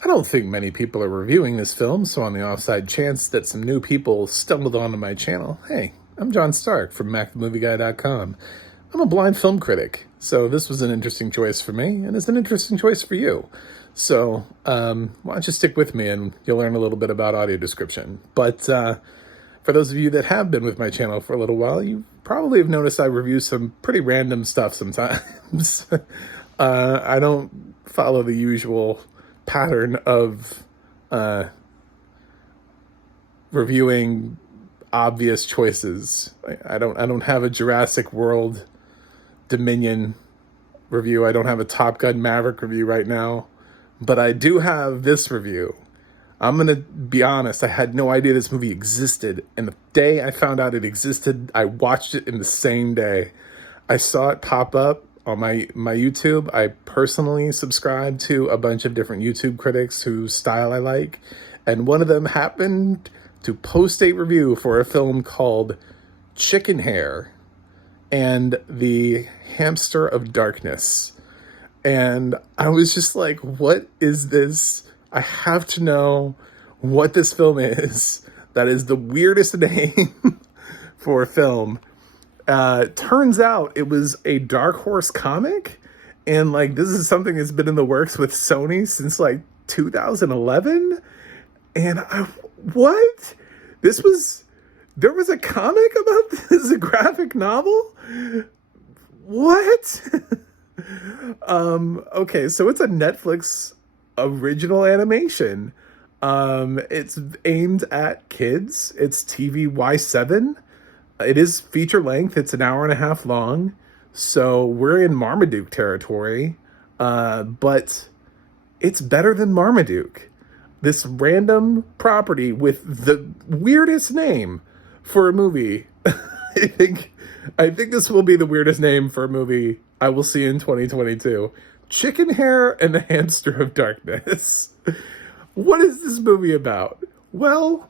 I don't think many people are reviewing this film, so on the offside chance that some new people stumbled onto my channel, hey, I'm John Stark from MacTheMovieGuy.com. I'm a blind film critic, so this was an interesting choice for me, and it's an interesting choice for you. So why don't you stick with me and you'll learn a little bit about audio description. But for those of you that have been with my channel for a little while, you probably have noticed I review some pretty random stuff sometimes. I don't follow the usual pattern of reviewing obvious choices. I don't have a Jurassic World Dominion review. I don't have a Top Gun Maverick review right now, but I do have this review. I'm going to be honest, I had no idea this movie existed, and the day I found out it existed, I watched it in the same day. I saw it pop up on my YouTube. I personally subscribe to a bunch of different YouTube critics whose style I like, and one of them happened to post a review for a film called Hare and the Hamster of Darkness. And I was just like, what is this? I have to know what this film is. That is the weirdest name for a film. Turns out it was a Dark Horse comic, and like this is something that's been in the works with Sony since like 2011. And what? There was a comic about this, a graphic novel? What? Okay, so it's a Netflix original animation. It's aimed at kids. It's TVY7. It is feature length. It's an hour and a half long. So we're in Marmaduke territory. But it's better than Marmaduke. This random property with the weirdest name for a movie. I think this will be the weirdest name for a movie I will see in 2022. Hare and the Hamster of Darkness. What is this movie about? Well,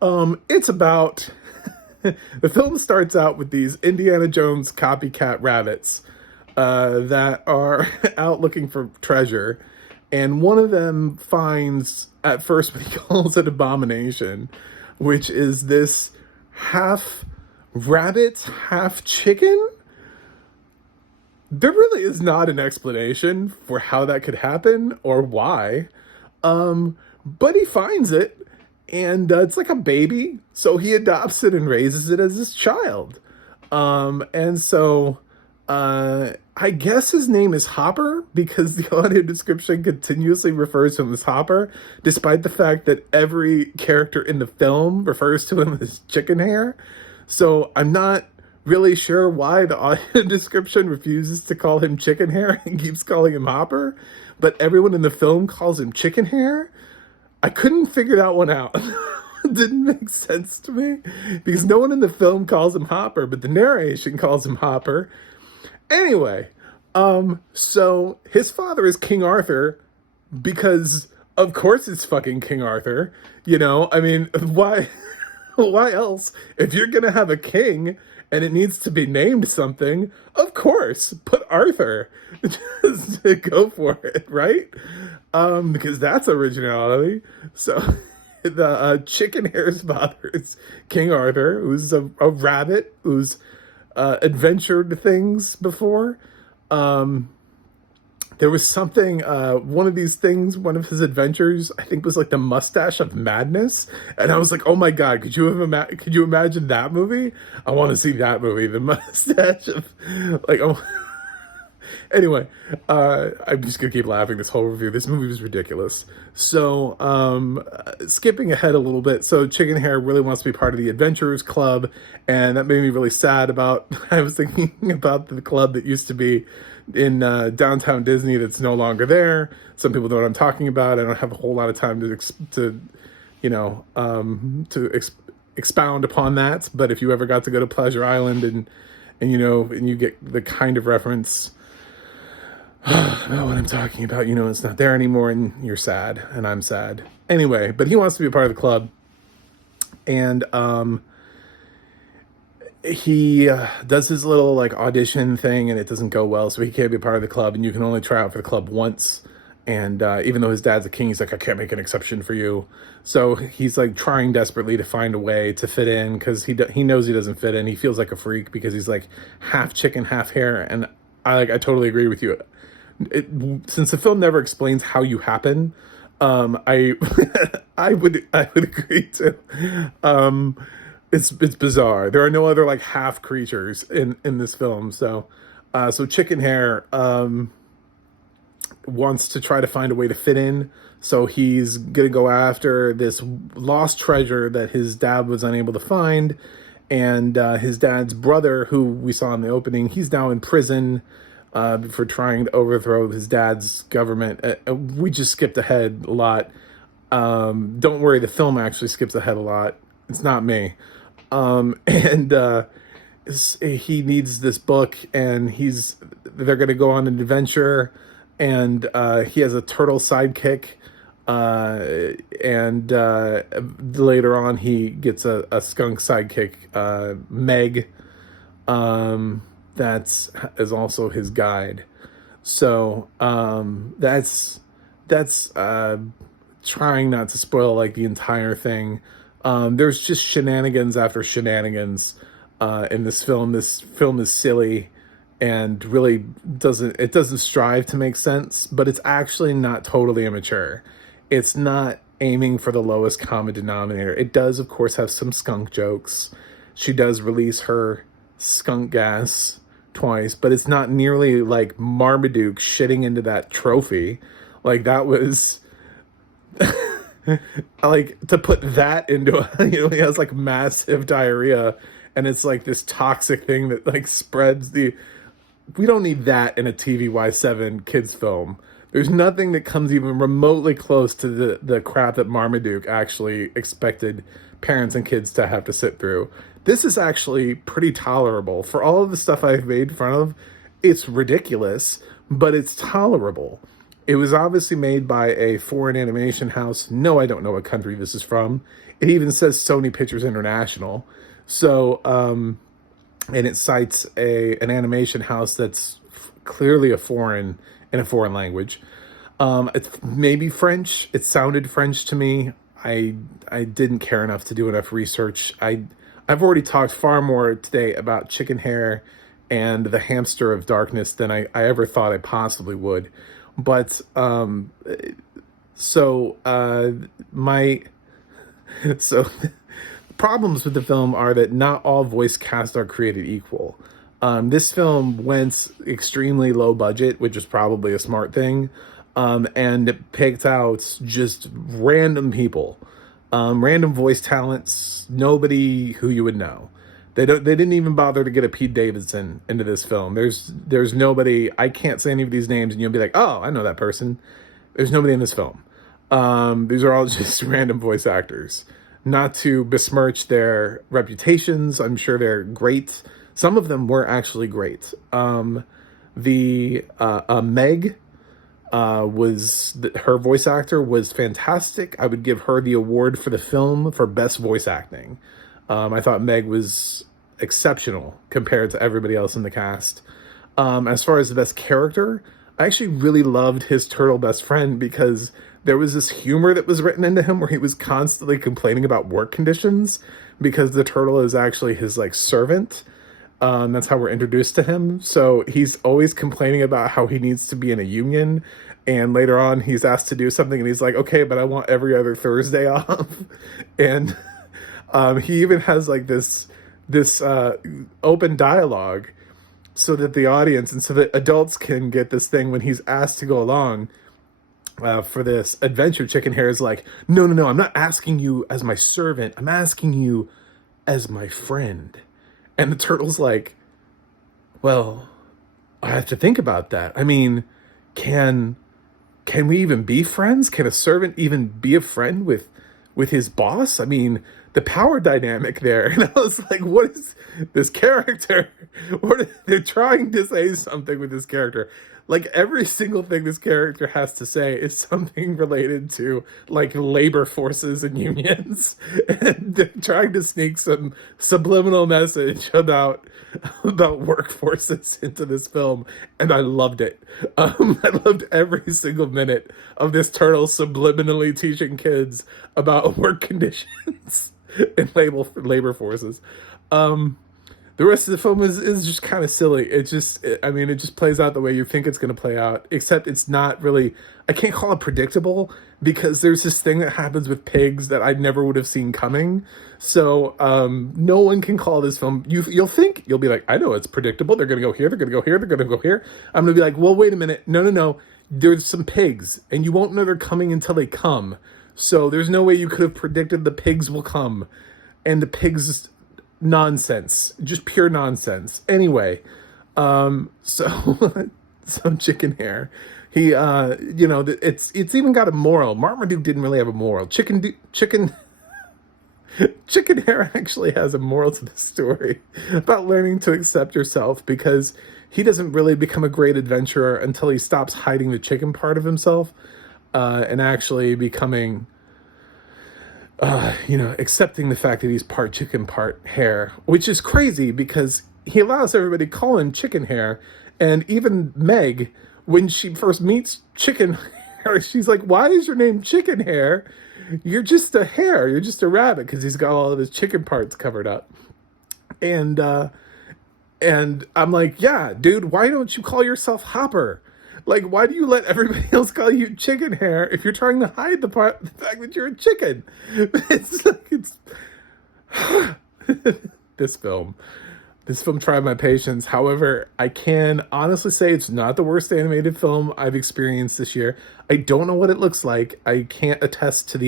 it's about... The film starts out with these Indiana Jones copycat rabbits that are out looking for treasure. And one of them finds, at first, what he calls an abomination, which is this half rabbit, half chicken. There really is not an explanation for how that could happen or why. But he finds it, and it's like a baby, so he adopts it and raises it as his child. And so I guess his name is Hopper, because the audio description continuously refers to him as Hopper, despite the fact that every character in the film refers to him as Hare. So I'm not really sure why the audio description refuses to call him Hare and keeps calling him Hopper, but everyone in the film calls him Hare. I couldn't figure that one out. It didn't make sense to me, because no one in the film calls him Hopper, but the narration calls him Hopper. Anyway, so his father is King Arthur, because of course it's fucking King Arthur. You know, I mean, why else? If you're gonna have a king and it needs to be named something, of course, put Arthur. Just go for it, right? Because that's originality. So the Hare's father is King Arthur, who's a rabbit who's adventured things before. There was something, one of these things, one of his adventures, I think was like the Mustache of Madness. And I was like, oh my God, could you imagine that movie? I want to see that movie, the Mustache of, like, oh. Anyway, I'm just going to keep laughing this whole review. This movie was ridiculous. So, skipping ahead a little bit. So Hare really wants to be part of the Adventurers Club. And that made me really sad about, I was thinking about the club that used to be in downtown Disney that's no longer there. Some people know what I'm talking about. I don't have a whole lot of time to expound upon that. But if you ever got to go to Pleasure Island and you get the kind of reference about what I'm talking about, it's not there anymore, and you're sad, and I'm sad. Anyway, but he wants to be a part of the club, and he does his little like audition thing, and it doesn't go well, so he can't be a part of the club, and you can only try out for the club once. And even though his dad's a king, he's like, I can't make an exception for you. So he's like trying desperately to find a way to fit in because he knows he doesn't fit in. He feels like a freak because he's like half chicken, half hare. And I totally agree with you. Since the film never explains how you happen, I I would agree too. It's bizarre. There are no other like half creatures in this film. So chicken hare wants to try to find a way to fit in. So he's gonna go after this lost treasure that his dad was unable to find, and his dad's brother, who we saw in the opening, he's now in prison for trying to overthrow his dad's government. We just skipped ahead a lot. Don't worry, the film actually skips ahead a lot. It's not me. And he needs this book, and they're going to go on an adventure, and he has a turtle sidekick. And later on, he gets a skunk sidekick, Meg. That is also his guide. So that's trying not to spoil like the entire thing. There's just shenanigans after shenanigans in this film. This film is silly and really doesn't strive to make sense, but it's actually not totally immature. It's not aiming for the lowest common denominator. It does, of course, have some skunk jokes. She does release her skunk gas twice, but it's not nearly like Marmaduke shitting into that trophy. Like that was like to put that into he has like massive diarrhea, and it's like this toxic thing that like spreads we don't need that in a TVY7 kids film. There's nothing that comes even remotely close to the crap that Marmaduke actually expected parents and kids to have to sit through. This is actually pretty tolerable. For all of the stuff I've made fun of, it's ridiculous, but it's tolerable. It was obviously made by a foreign animation house. No, I don't know what country this is from. It even says Sony Pictures International. So, and it cites an animation house that's clearly in a foreign language. It's maybe French. It sounded French to me. I didn't care enough to do enough research. I've already talked far more today about Chicken Hare and the Hamster of Darkness than I ever thought I possibly would. But so problems with the film are that not all voice casts are created equal. This film went extremely low budget, which is probably a smart thing, and it picked out just random people, random voice talents, nobody who you would know. They didn't even bother to get a Pete Davidson into this film. There's nobody. I can't say any of these names, and you'll be like, oh, I know that person. There's nobody in this film. These are all just random voice actors. Not to besmirch their reputations, I'm sure they're great. Some of them were actually great. Meg her voice actor was fantastic. I would give her the award for the film for best voice acting. I thought Meg was exceptional compared to everybody else in the cast. As far as the best character, I actually really loved his turtle best friend because there was this humor that was written into him where he was constantly complaining about work conditions because the turtle is actually his like servant. That's how we're introduced to him. So he's always complaining about how he needs to be in a union. And later on, he's asked to do something and he's like, okay, but I want every other Thursday off. And he even has like this open dialogue so that the audience and so that adults can get this thing when he's asked to go along for this adventure. Chicken Hare is like, no, I'm not asking you as my servant. I'm asking you as my friend. And the turtle's like, well, I have to think about that. I mean, can we even be friends? Can a servant even be a friend with his boss? I mean, the power dynamic there. And I was like, what is this character? They're trying to say something with this character. Like every single thing this character has to say is something related to like labor forces and unions, and trying to sneak some subliminal message about workforces into this film, and I loved it. I loved every single minute of this turtle subliminally teaching kids about work conditions and labor forces. Um, the rest of the film is just kind of silly. I mean, it just plays out the way you think it's going to play out, except it's not really, I can't call it predictable because there's this thing that happens with pigs that I never would have seen coming. So no one can call this film, you'll think, you'll be like, I know it's predictable. They're going to go here, they're going to go here, they're going to go here. I'm going to be like, well, wait a minute. No, no, no. There's some pigs and you won't know they're coming until they come. So there's no way you could have predicted the pigs will come. And the pigs, nonsense, just pure nonsense. Anyway, so some chicken hair. He, it's even got a moral. Marmaduke didn't really have a moral. Chicken hair actually has a moral to the story about learning to accept yourself, because he doesn't really become a great adventurer until he stops hiding the chicken part of himself, and actually becoming accepting the fact that he's part chicken, part hare, which is crazy because he allows everybody to call him Chicken Hair. And even Meg, when she first meets Chicken Hair, she's like, why is your name Chicken Hair? You're just a hare. You're just a rabbit, because he's got all of his chicken parts covered up. And I'm like, yeah, dude, why don't you call yourself Hopper? Like, why do you let everybody else call you Chicken Hair if you're trying to hide the fact that you're a chicken? It's like, this film. This film tried my patience. However, I can honestly say it's not the worst animated film I've experienced this year. I don't know what it looks like. I can't attest to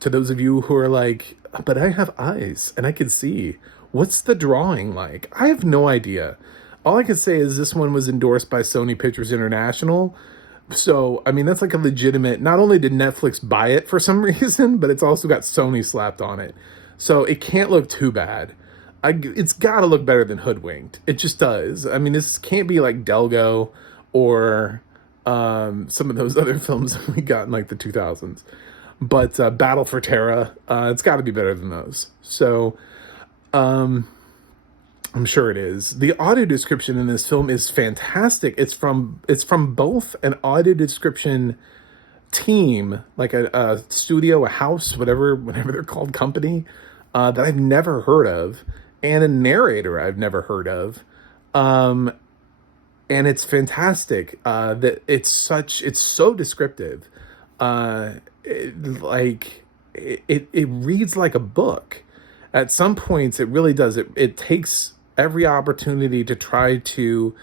those of you who are like, but I have eyes and I can see. What's the drawing like? I have no idea. All I can say is this one was endorsed by Sony Pictures International. So, I mean, that's like a legitimate, not only did Netflix buy it for some reason, but it's also got Sony slapped on it. So it can't look too bad. It's got to look better than Hoodwinked. It just does. I mean, this can't be like Delgo or some of those other films that we got in like the 2000s. But Battle for Terra, it's got to be better than those. So, I'm sure it is. The audio description in this film is fantastic. It's from both an audio description team, like a studio, a house, whatever they're called, company, that I've never heard of, and a narrator I've never heard of. And it's fantastic. That it's so descriptive. It reads like a book. At some points, it really does. It takes every opportunity to try to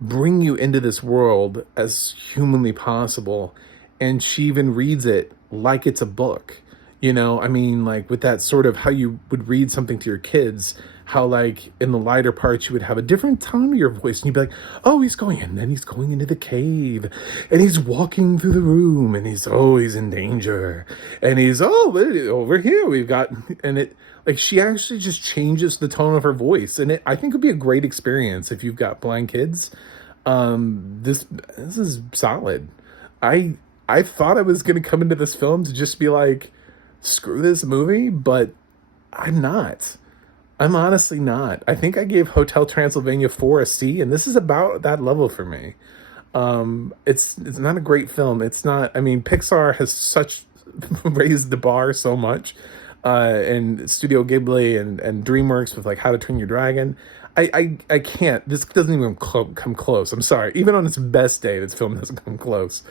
bring you into this world as humanly possible. And she even reads it like it's a book. I mean, like with that sort of how you would read something to your kids, how like in the lighter parts you would have a different tone of your voice and you'd be like, oh, he's going in, then he's going into the cave and he's walking through the room and he's in danger. And he's, over here we've got, and it, like she actually just changes the tone of her voice. And I think it'd be a great experience if you've got blind kids. This is solid. I thought I was going to come into this film to just be like, screw this movie, but I'm not. I'm honestly not. I think I gave Hotel Transylvania 4 a C, and this is about that level for me. It's not a great film. It's not, I mean, Pixar has raised the bar so much, and Studio Ghibli and DreamWorks with like How to Train Your Dragon. I can't, this doesn't even come close. I'm sorry. Even on its best day, this film doesn't come close.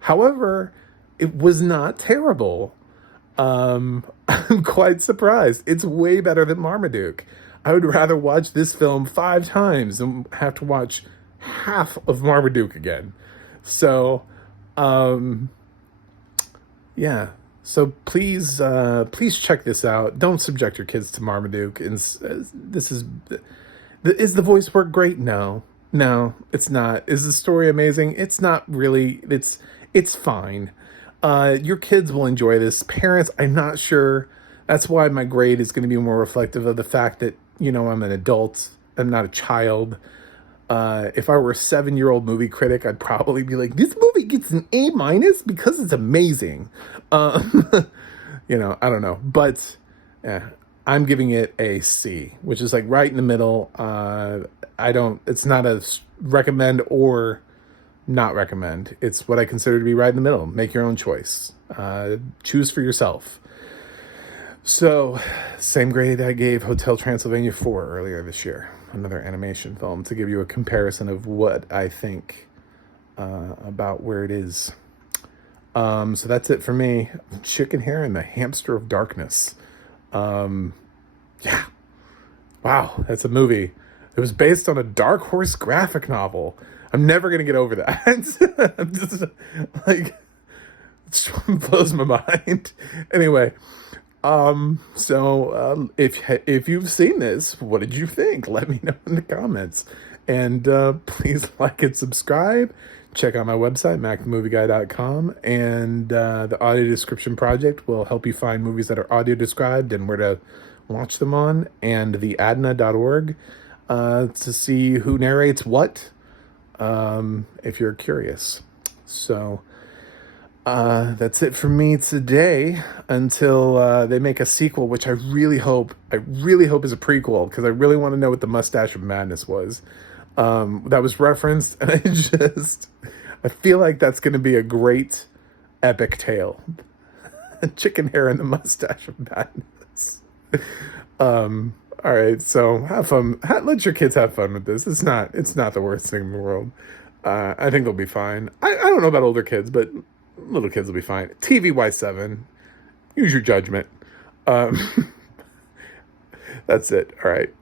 However, it was not terrible. I'm quite surprised. It's way better than Marmaduke. I would rather watch this film 5 times than have to watch half of Marmaduke again. So, yeah. So please check this out. Don't subject your kids to Marmaduke. Is the voice work great? No, it's not. Is the story amazing? It's not really. It's fine. Your kids will enjoy this. Parents, I'm not sure. That's why my grade is going to be more reflective of the fact that, I'm an adult. I'm not a child. If I were a 7-year-old movie critic, I'd probably be like, this movie gets an A minus because it's amazing. Um, I don't know, but yeah, I'm giving it a C, which is like right in the middle. It's not a recommend or not recommend. It's what I consider to be right in the middle. Make your own choice. Choose for yourself. So, same grade I gave Hotel Transylvania 4 earlier this year, another animation film, to give you a comparison of what I think about where it is. So that's it for me. Chicken Hare and the Hamster of Darkness. Yeah. Wow, that's a movie. It was based on a Dark Horse graphic novel. I'm never going to get over that. I'm just like, it blows my mind. Anyway, if you've seen this, what did you think? Let me know in the comments. And please like and subscribe. Check out my website, macthemovieguy.com, and the audio description project will help you find movies that are audio described and where to watch them on, and the adna.org to see who narrates what, if you're curious. So that's it for me today until they make a sequel, which I really hope is a prequel, because I really want to know what the Mustache of Madness was. That was referenced, and I feel like that's going to be a great epic tale. Chicken Hare and the Mustache of Madness. All right, so have fun. Let your kids have fun with this. It's not the worst thing in the world. I think they'll be fine. I don't know about older kids, but little kids will be fine. TVY7, use your judgment. That's it. All right.